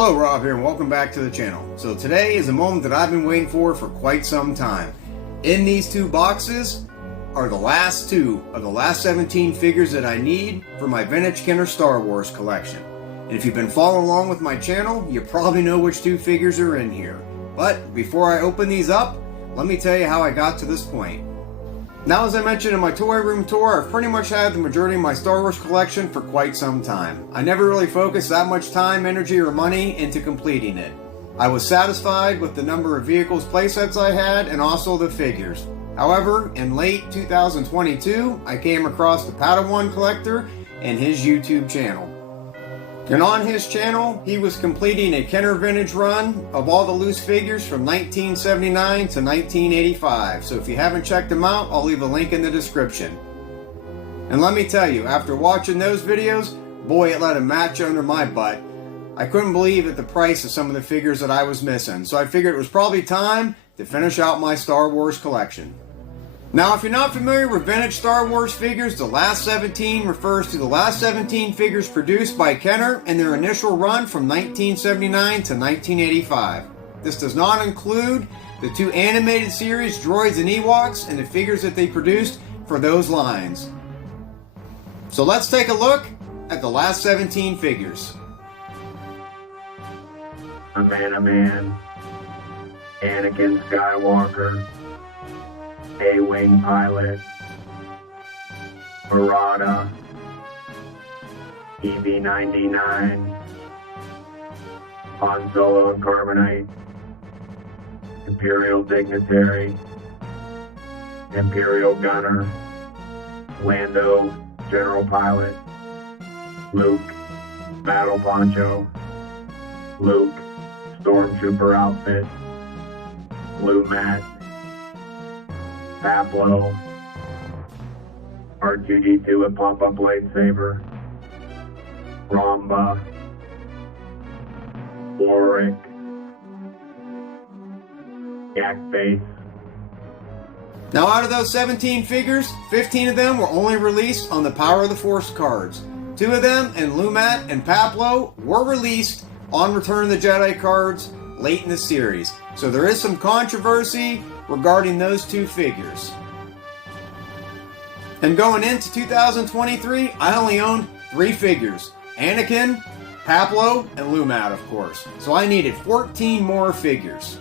Hello, Rob here, and welcome back to the channel. So today is a moment that I've been waiting for quite some time. In these two boxes are the last two of the last 17 figures that I need for my vintage Kenner Star Wars collection. And if you've been following along with my channel, you probably know which two figures are in here. But before I open these up, let me tell you how I got to this point. Now, as I mentioned in my toy room tour, I've pretty much had the majority of my Star Wars collection for quite some time. I never really focused that much time, energy, or money into completing it. I was satisfied with the number of vehicles playsets I had and also the figures. However, in late 2022, I came across the Padawan Collector and his YouTube channel. And on his channel, he was completing a Kenner vintage run of all the loose figures from 1979 to 1985. So if you haven't checked him out, I'll leave a link in the description. And let me tell you, after watching those videos, boy, it let a match under my butt. I couldn't believe at the price of some of the figures that I was missing. So I figured it was probably time to finish out my Star Wars collection. Now, if you're not familiar with vintage Star Wars figures, the last 17 refers to the last 17 figures produced by Kenner in their initial run from 1979 to 1985. This does not include the two animated series, Droids and Ewoks, and the figures that they produced for those lines. So let's take a look at the last 17 figures. A Man, Anakin Skywalker, A-Wing Pilot, Barada, EP10, Han Solo and Carbonite, Imperial Dignitary, Imperial Gunner, Lando, General Pilot, Luke, Battle Poncho, Luke, Stormtrooper Outfit, Blue Mat, Pablo, R2-D2 and pop-up lightsaber, Ramba, Warwick, Yak Base. Now, out of those 17 figures, 15 of them were only released on the Power of the Force cards. 2 of them, and Lumat and Pablo, were released on Return of the Jedi cards late in the series. So there is some controversy regarding those two figures. And going into 2023, I only owned 3 figures. Anakin, Pablo, and Lumat, of course. So I needed 14 more figures.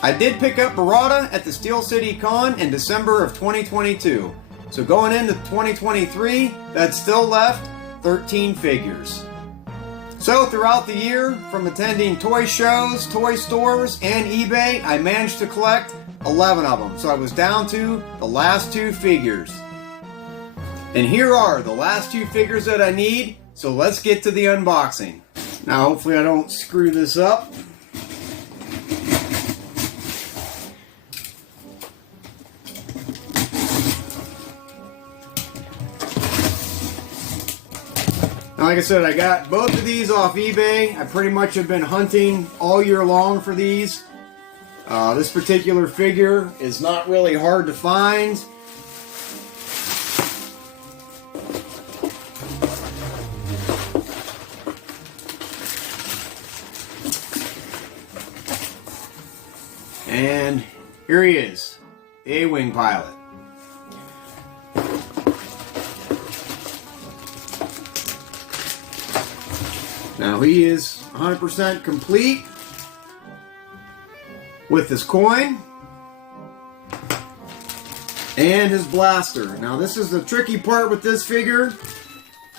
I did pick up Barada at the Steel City Con in December of 2022. So going into 2023, that still left 13 figures. So throughout the year, from attending toy shows, toy stores, and eBay, I managed to collect 11 of them. So I was down to the last 2 figures. And here are the last 2 figures that I need. So let's get to the unboxing. Now hopefully I don't screw this up. Like I said, I got both of these off eBay. I pretty much have been hunting all year long for these. This particular figure is not really hard to find. And here he is, the A-Wing Pilot. Now he is 100% complete with his coin and his blaster. Now this is the tricky part with this figure,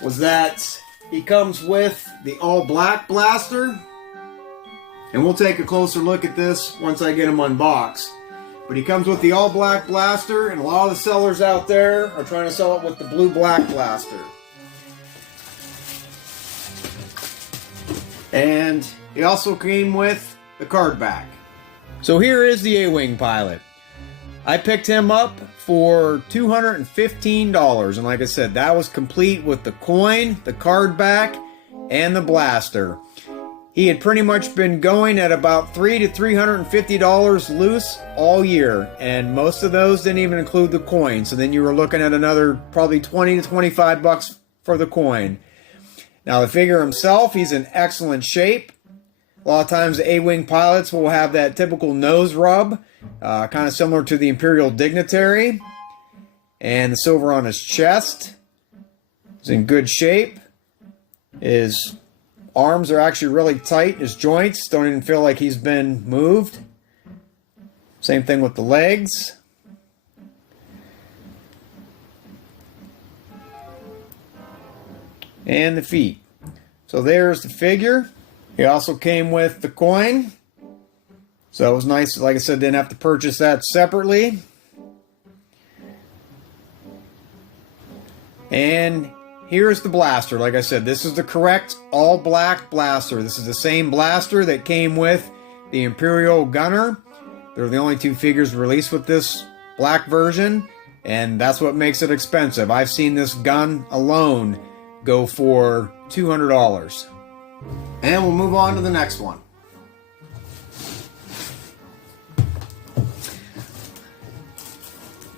was that he comes with the all-black blaster. And we'll take a closer look at this once I get him unboxed. But he comes with the all-black blaster, and a lot of the sellers out there are trying to sell it with the blue-black blaster. And he also came with the card back. So here is the A-Wing Pilot. I picked him up for $215, and like I said, that was complete with the coin, the card back, and the blaster. He had pretty much been going at about $300 to $350 loose all year, and most of those didn't even include the coin. So then you were looking at another probably $20 to $25 for the coin. Now the figure himself, he's in excellent shape. A lot of times the A-Wing pilots will have that typical nose rub, kind of similar to the Imperial Dignitary. And the silver on his chest is in good shape. His arms are actually really tight. His joints don't even feel like he's been moved. Same thing with the legs. And the feet. So there's the figure. He also came with the coin. So it was nice, like I said, didn't have to purchase that separately. And here's the blaster. Like I said, this is the correct all-black blaster. This is the same blaster that came with the Imperial Gunner. They're the only two figures released with this black version, and that's what makes it expensive. I've seen this gun alone go for $200. And we'll move on to the next one.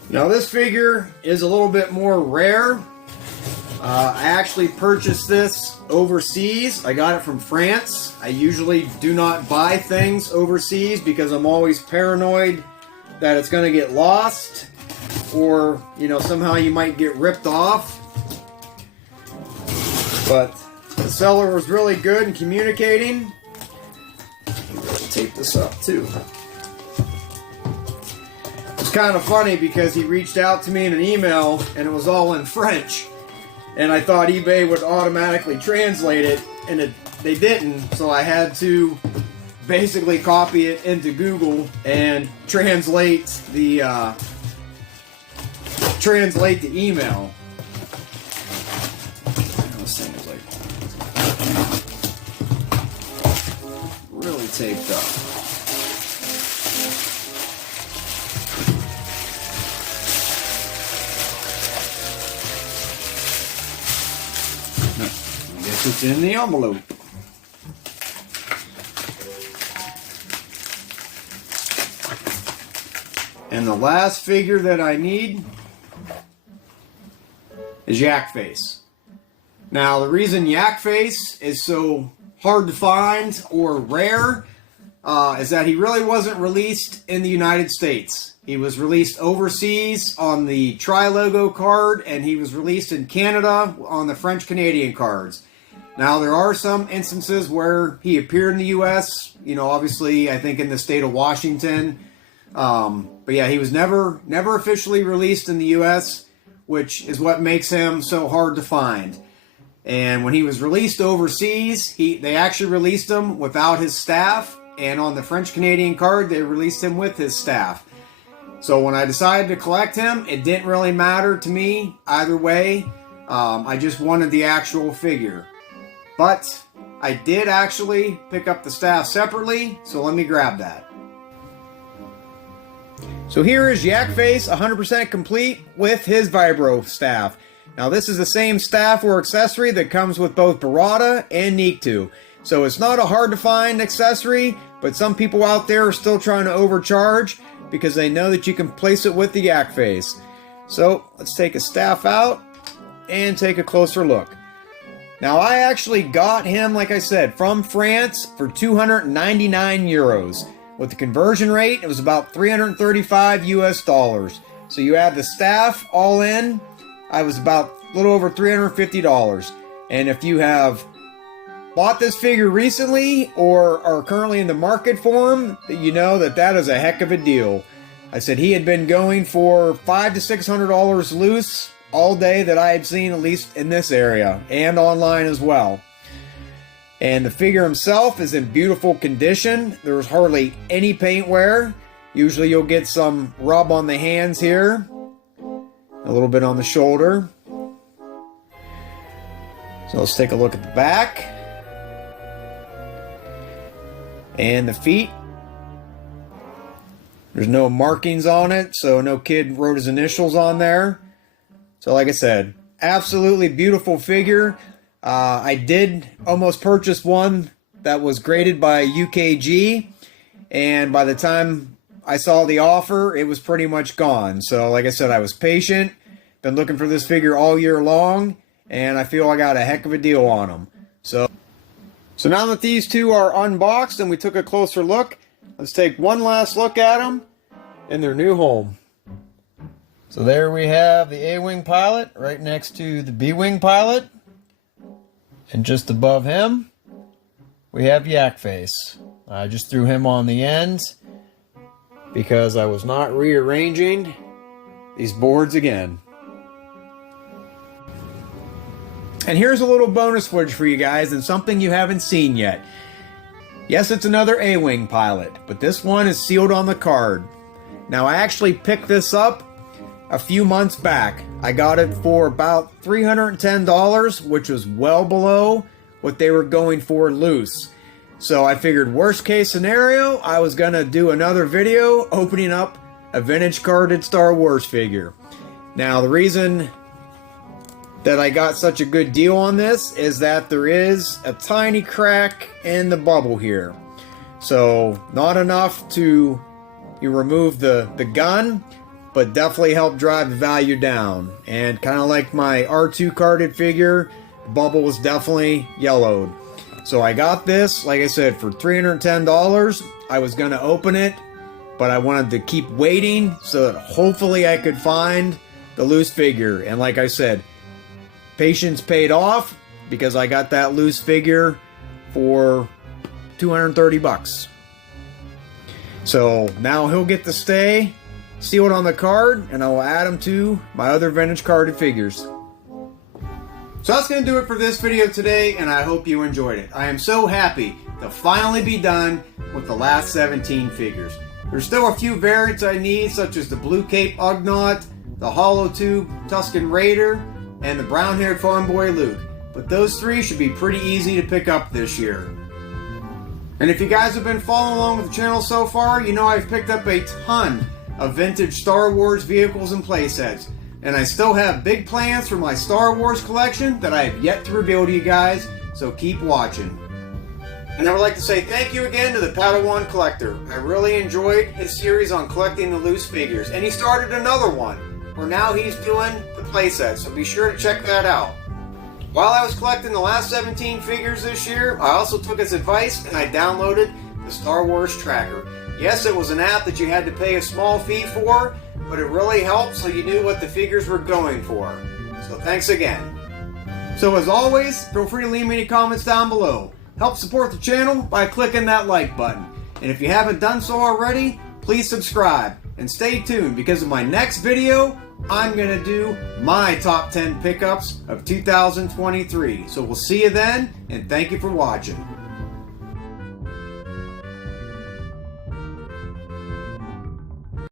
Now this figure is a little bit more rare. I actually purchased this overseas. I got it from France. I usually do not buy things overseas because I'm always paranoid that it's going to get lost or, you know, somehow you might get ripped off. But the seller was really good in communicating. Tape this up too. It's kind of funny because he reached out to me in an email and it was all in French. And I thought eBay would automatically translate it, and they didn't. So I had to basically copy it into Google and translate the email. This thing is like really taped up. It's in the envelope. And the last figure that I need is Yak Face. Now the reason Yak Face is so hard to find or rare is that he really wasn't released in the United States. He was released overseas on the Tri-Logo card, and he was released in Canada on the French-Canadian cards. Now, there are some instances where he appeared in the U.S., you know, obviously, I think in the state of Washington. But yeah, he was never officially released in the U.S., which is what makes him so hard to find. And when he was released overseas, they actually released him without his staff, and on the French-Canadian card, they released him with his staff. So when I decided to collect him, it didn't really matter to me either way. I just wanted the actual figure. But I did actually pick up the staff separately, so let me grab that. So here is Yak Face 100% complete with his Vibro staff. Now this is the same staff or accessory that comes with both Barada and Nikto. So it's not a hard to find accessory, but some people out there are still trying to overcharge because they know that you can place it with the Yak Face. So let's take a staff out and take a closer look. Now I actually got him, like I said, from France for 299 euros. With the conversion rate, it was about 335 US dollars. So you add the staff all in, I was about a little over $350. And if you have bought this figure recently or are currently in the market for him, you know that that is a heck of a deal. I said he had been going for $500 to $600 loose all day that I had seen, at least in this area, and online as well. And the figure himself is in beautiful condition. There's hardly any paint wear. Usually you'll get some rub on the hands here, a little bit on the shoulder. So let's take a look at the back. And the feet. There's no markings on it, so no kid wrote his initials on there. So like I said, absolutely beautiful figure. I did almost purchase one that was graded by UKG, and by the time I saw the offer, it was pretty much gone. So like I said, I was patient, been looking for this figure all year long, and I feel I got a heck of a deal on him. So now that these two are unboxed and we took a closer look, let's take one last look at them in their new home. So there we have the A-Wing pilot right next to the B-Wing pilot. And just above him, we have Yak Face. I just threw him on the end because I was not rearranging these boards again. And here's a little bonus footage for you guys and something you haven't seen yet. Yes, it's another A-Wing pilot, but this one is sealed on the card. Now, I actually picked this up a few months back. I got it for about $310, which was well below what they were going for loose. So I figured worst case scenario, I was gonna do another video opening up a vintage carded Star Wars figure. Now, the reason that I got such a good deal on this is that there is a tiny crack in the bubble here. So not enough to remove the gun, but definitely help drive the value down. And kind of like my R2 carded figure, the bubble was definitely yellowed. So I got this, like I said, for $310. I was going to open it, but I wanted to keep waiting so that hopefully I could find the loose figure. And like I said, patience paid off because I got that loose figure for $230. So now he'll get to stay sealed on the card, and I will add him to my other vintage carded figures. So that's going to do it for this video today, and I hope you enjoyed it. I am so happy to finally be done with the last 17 figures. There's still a few variants I need, such as the Blue Cape Ugnaught, the Hollow Tube Tusken Raider, and the brown-haired farm boy Luke. But those three should be pretty easy to pick up this year. And if you guys have been following along with the channel so far, you know I've picked up a ton of vintage Star Wars vehicles and playsets. And I still have big plans for my Star Wars collection that I have yet to reveal to you guys, so keep watching. And I would like to say thank you again to the Padawan Collector. I really enjoyed his series on collecting the loose figures, and he started another one, where now he's doing the playset, so be sure to check that out. While I was collecting the last 17 figures this year, I also took his advice and I downloaded the Star Wars Tracker. Yes, it was an app that you had to pay a small fee for, but it really helped so you knew what the figures were going for. So thanks again. So as always, feel free to leave me any comments down below. Help support the channel by clicking that like button. And if you haven't done so already, please subscribe and stay tuned because in my next video, I'm going to do my top 10 pickups of 2023. So we'll see you then, and thank you for watching.